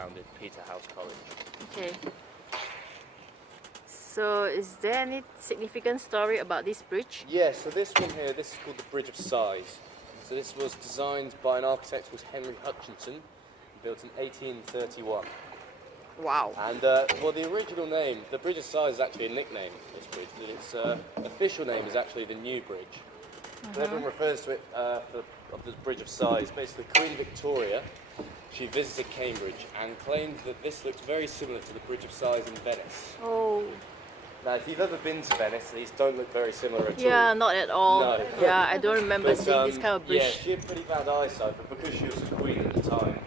founded Peterhouse College. Okay. So, is there any significant story about this bridge? Yeah, so this one here, this is called the Bridge of Sighs. So this was designed by an architect called Henry Hutchinson, built in 1831. Wow. And well, the original name, the Bridge of Sighs, is actually a nickname for this bridge. And its official name is actually the New Bridge. So everyone refers to it of the Bridge of Sighs. Basically, Queen Victoria, she visited Cambridge and claimed that this looked very similar to the Bridge of Sighs in Venice. Oh. Now, if you've ever been to Venice, these don't look very similar at all. Yeah, not at all. No. Yeah, I don't remember seeing this kind of bridge. Yeah, she had pretty bad eyesight, but because she was a queen at the time,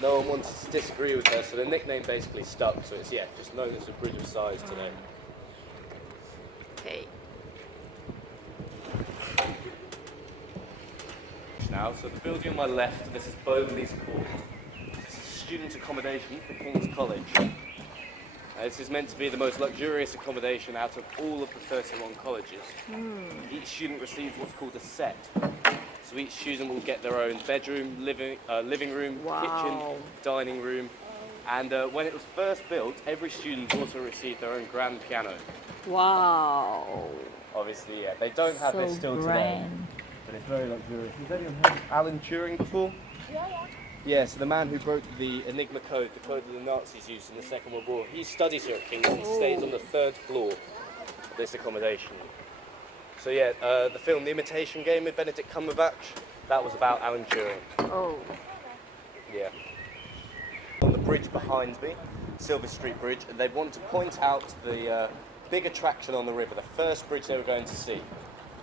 no one wanted to disagree with her, so the nickname basically stuck. So it's, yeah, just known as the Bridge of Sighs today. Okay. Now, so the building on my left, this is Bowley's Court. This is student accommodation for King's College. This is meant to be the most luxurious accommodation out of all of the 31 colleges. Each student receives what's called a set. So each student will get their own bedroom, living room, kitchen, dining room. And when it was first built, every student also received their own grand piano. Wow. Obviously, yeah, they don't have this still today. But it's very luxurious. Has anyone heard of Alan Turing before? Yeah. Yeah, so the man who broke the Enigma code, the code that the Nazis used in the Second World War, he studies here at King's and stays on the 3rd floor of this accommodation. So yeah, the film The Imitation Game with Benedict Cumberbatch, that was about Alan Turing. Oh. Yeah. On the bridge behind me, Silver Street Bridge, and they want to point out the big attraction on the river, the first bridge they were going to see.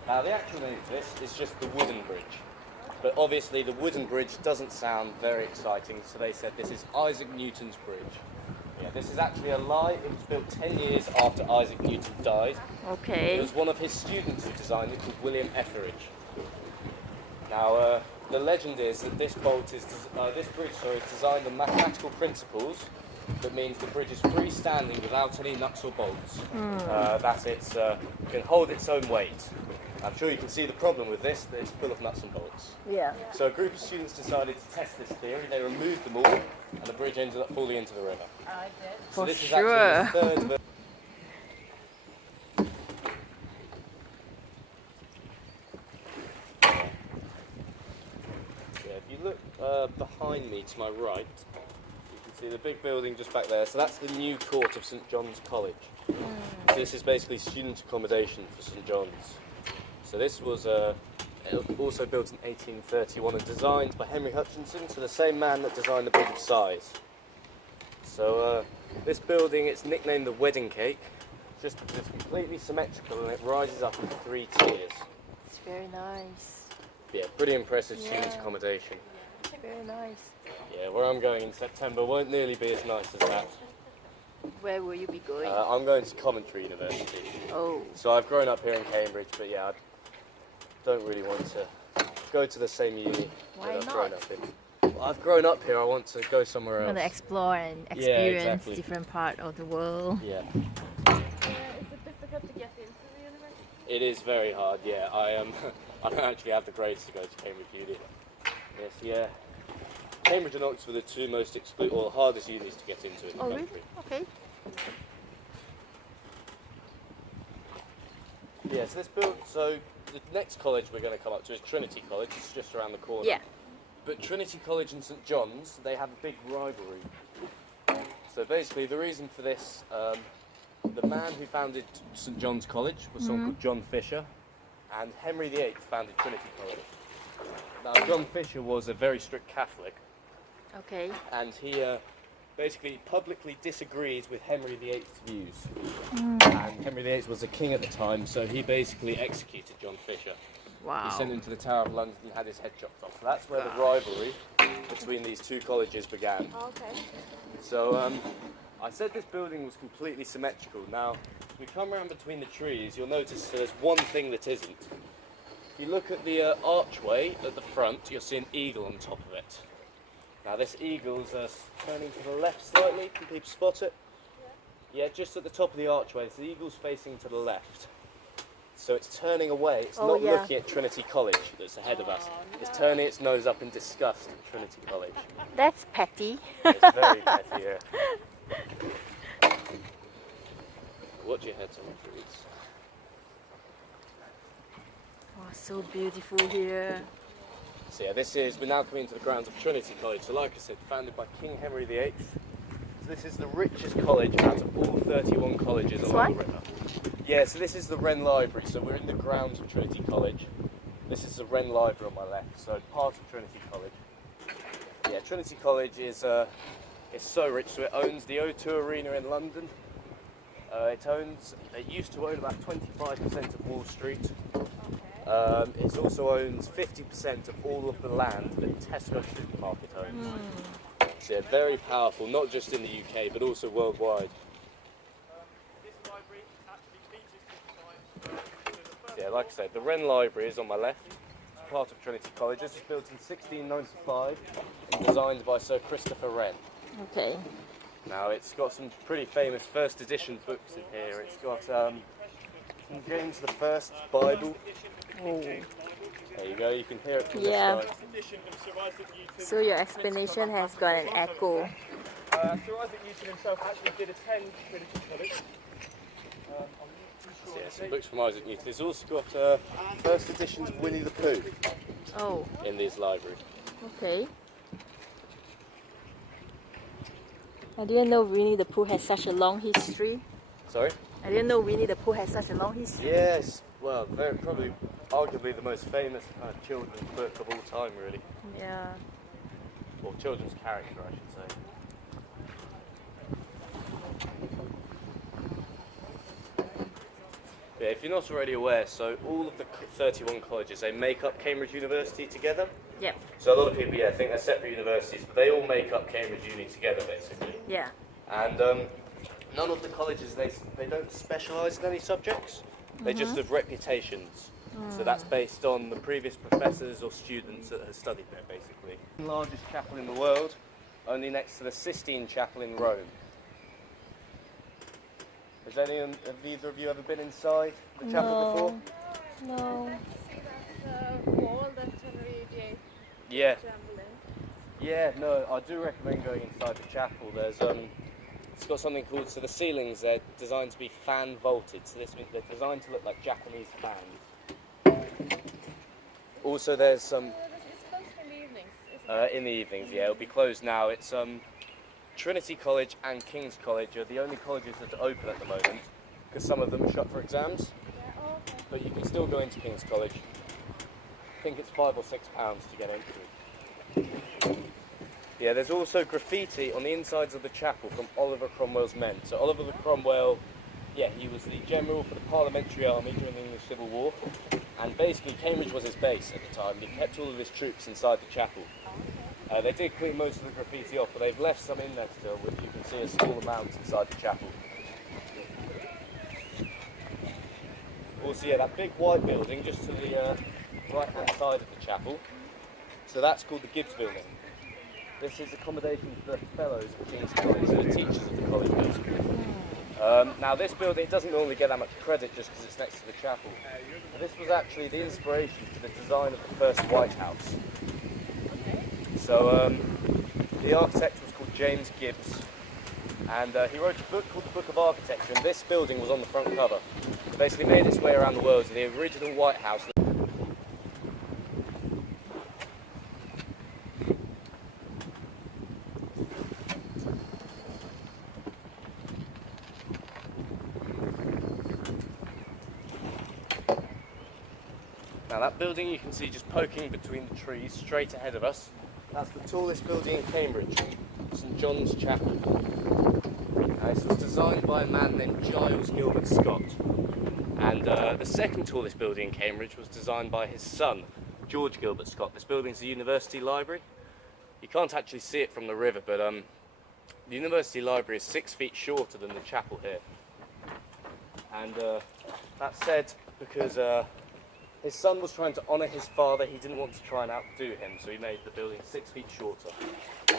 Now the actual name of this is just the Wooden Bridge. But obviously the wooden bridge doesn't sound very exciting, so they said this is Isaac Newton's bridge. Yeah, this is actually a lie. It was built 10 years after Isaac Newton died. Okay. It was one of his students who designed it, called William Etheridge. Now, the legend is that this bridge is designed on mathematical principles. That means the bridge is freestanding without any nuts or bolts. That it can hold its own weight. I'm sure you can see the problem with this, that it's full of nuts and bolts. Yeah. So a group of students decided to test this theory. They removed them all, and the bridge ended up falling into the river. I did. So For this is sure. actually the third version. Yeah, if you look behind me to my right, you can see the big building just back there. So that's the new court of St John's College. So this is basically student accommodation for St John's. So this was also built in 1831 and designed by Henry Hutchinson, so the same man that designed the Bridge of Sighs. So this building, it's nicknamed the Wedding Cake, just because it's completely symmetrical and it rises up in 3 tiers. It's very nice. Yeah, pretty impressive student accommodation. Very nice. Yeah, where I'm going in September won't nearly be as nice as that. Where will you be going? I'm going to Coventry University. Oh. So I've grown up here in Cambridge, but yeah, I don't really want to go to the same uni Why that I've not? grown up in. Well, I've grown up here, I want to go somewhere You else. want to explore and experience exactly. different part of the world. Yeah, Is it difficult to get into the university? it is very hard, yeah. I don't actually have the grades to go to Cambridge Uni. Yes, yeah. Cambridge and Oxford are the two most or hardest unis to get into in the Oh, country. really? Okay. Yeah, so the next college we're going to come up to is Trinity College. It's just around the corner. Yeah. But Trinity College and St John's, they have a big rivalry. So basically, the reason for this, the man who founded St John's College was someone called John Fisher, and Henry VIII founded Trinity College. Now, John Fisher was a very strict Catholic, Okay. and he basically publicly disagreed with Henry VIII's views. And Henry VIII was a king at the time, so he basically executed John Fisher. Wow. He sent him to the Tower of London and had his head chopped off. So that's where the rivalry between these two colleges began. Oh, okay. So I said this building was completely symmetrical. Now, if we come around between the trees, you'll notice there's one thing that isn't. If you look at the archway at the front, you'll see an eagle on top of it. Now this eagle's turning to the left slightly. Can people spot it? Yeah, just at the top of the archway. So the eagle's facing to the left. So it's turning away. It's Oh, not yeah. looking at Trinity College that's ahead of us. It's turning its nose up in disgust at Trinity College. That's petty. It's very petty, yeah. Watch your head on the trees. Oh, so beautiful here. So yeah, we're now coming into the grounds of Trinity College. So like I said, founded by King Henry VIII. So this is the richest college out of all 31 colleges along the river. Yeah, so this is the Rennes Library. So we're in the grounds of Trinity College. This is the Rennes Library on my left, so part of Trinity College. Yeah, Trinity College is so rich. So it owns the O2 Arena in London. It used to own about 25% of Wall Street. It also owns 50% of all of the land that Tesco supermarket owns. So yeah, very powerful, not just in the UK, but also worldwide. So yeah, like I said, the Rennes Library is on my left. It's part of Trinity College. This was built in 1695 and designed by Sir Christopher Wren. Okay. Now it's got some pretty famous first edition books in here. It's got King James I Bible. Oh. There you go, you can hear it from Yeah. this side. So your explanation has got an echo. Sir Isaac Newton himself actually did attend Trinity College. Yeah, some books from Isaac Newton. It's also got first editions of Winnie the Pooh Oh, in this library. okay. I didn't know Winnie the Pooh has such a long history. Sorry? I didn't know Winnie the Pooh has such a long history. Yes, well, probably arguably the most famous kind of children's book of all time, really. Yeah. Or children's character, I should say. Yeah, if you're not already aware, so all of the 31 colleges, they make up Cambridge University together. Yep. So a lot of people, think they're separate universities, but they all make up Cambridge Uni together, basically. Yeah. And none of the colleges, they don't specialise in any subjects. They just have reputations. So that's based on the previous professors or students that have studied there, basically. The largest chapel in the world, only next to the Sistine Chapel in Rome. Have either of you ever been inside the chapel before? No. See that wall that Henry VIII Yeah. Chamberlain. Yeah, no, I do recommend going inside the chapel. There's it's got something called, so the ceilings, they're designed to be fan vaulted, so this means they're designed to look like Japanese fans. Also there's some, It's closed in the evenings, isn't it? in the evenings, yeah, it'll be closed now. It's Trinity College and King's College are the only colleges that are open at the moment, because some of them are shut for exams, Yeah, oh, okay. but you can still go into King's College. I think it's £5 or £6 to get into. Yeah, there's also graffiti on the insides of the chapel from Oliver Cromwell's men. So Oliver Cromwell, yeah, he was the general for the Parliamentary Army during the English Civil War, and basically Cambridge was his base at the time. He kept all of his troops inside the chapel. They did clean most of the graffiti off, but they've left some in there still, which you can see a small amount inside the chapel. Also, yeah, that big white building just to the right-hand side of the chapel, so that's called the Gibbs Building. This is accommodation for the fellows of King's College, so the teachers of the college, basically. Now, this building, it doesn't normally get that much credit just because it's next to the chapel. But this was actually the inspiration for the design of the first White House. So, the architect was called James Gibbs, and he wrote a book called the Book of Architecture, and this building was on the front cover. It basically made its way around the world to the original White House. Now that building you can see just poking between the trees straight ahead of us, that's the tallest building in Cambridge, St John's Chapel. This was designed by a man named Giles Gilbert Scott, and the second tallest building in Cambridge was designed by his son, George Gilbert Scott. This building's the University Library. You can't actually see it from the river, but the University Library is 6 feet shorter than the chapel here. And that's said because his son was trying to honour his father. He didn't want to try and outdo him, so he made the building 6 feet shorter. I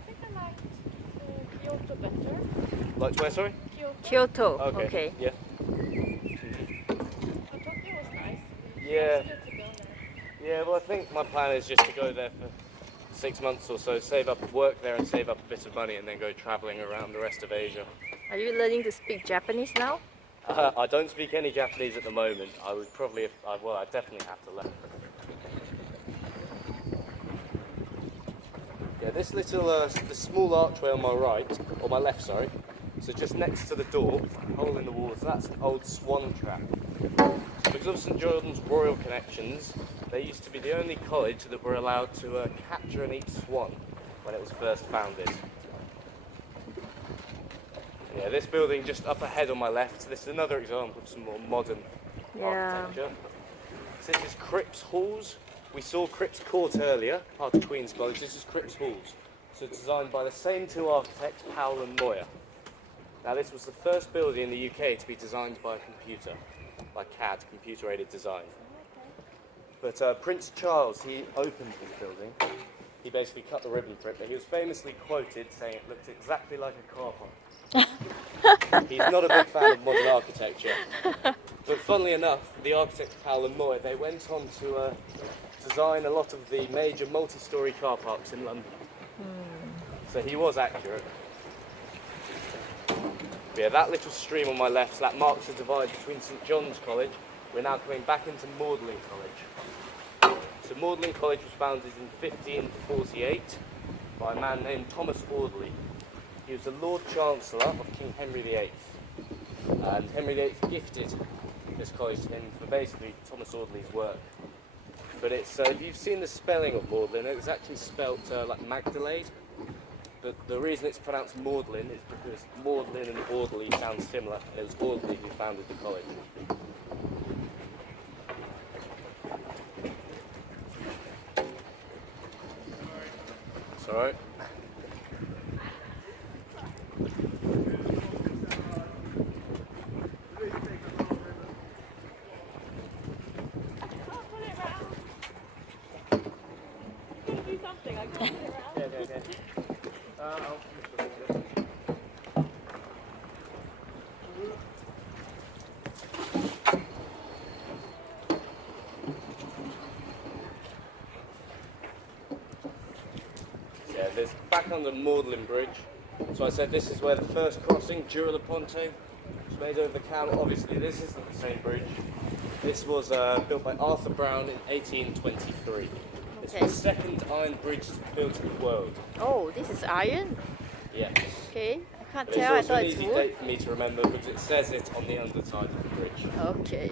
think I liked Kyoto better. Like where, sorry? Kyoto. Kyoto. Okay. Yeah. think my plan is just to go there for 6 months or so, save up, work there and save up a bit of money and then go travelling around the rest of Asia. Are you learning to speak Japanese now? I don't speak any Japanese at the moment. I would probably, I definitely have to learn. Yeah, this little, the small archway on my right, or my left, sorry, so just next to the door, hole in the walls, that's an old swan trap. Because of St John's royal connections, they used to be the only college that were allowed to capture and eat swan when it was first founded. Yeah, this building just up ahead on my left, this is another example of some more modern architecture. So this is Crypts Halls. We saw Crypts Court earlier, part of Queen's College. This is Crypts Halls. So designed by the same two architects, Powell and Moyer. Now this was the first building in the UK to be designed by a computer, by CAD, computer-aided design. But Prince Charles, he opened this building. He basically cut the ribbon for it, but he was famously quoted saying it looked exactly like a car park. He's not a big fan of modern architecture. But funnily enough, the architects Powell and Moyer, they went on to design a lot of the major multi-storey car parks in London. So he was accurate. But yeah, that little stream on my left, so that marks the divide between St John's College. We're now coming back into Maudlin College. So Maudlin College was founded in 1548 by a man named Thomas Audley. He was the Lord Chancellor of King Henry VIII. And Henry VIII gifted this college to him for basically Thomas Audley's work. But it's, if you've seen the spelling of Maudlin, it's actually spelt like Magdalene. But the reason it's pronounced Maudlin is because Maudlin and Audley sound similar. It was Audley who founded the college. It's alright. There's back on the Maudlin Bridge. So I said this is where the first crossing, Jura de Ponte, was made over the canal. Obviously this isn't the same bridge. This was built by Arthur Brown in 1823. It's the second iron bridge built in the world. Oh, this is iron? Yes. Okay, I can't But tell, I it's also thought an it's easy wood. date for me to remember because it says it on the underside of the bridge. Okay.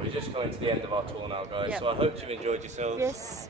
We're just coming to the end of our tour now, guys, Yep. so I hope you've enjoyed yourselves. Yes.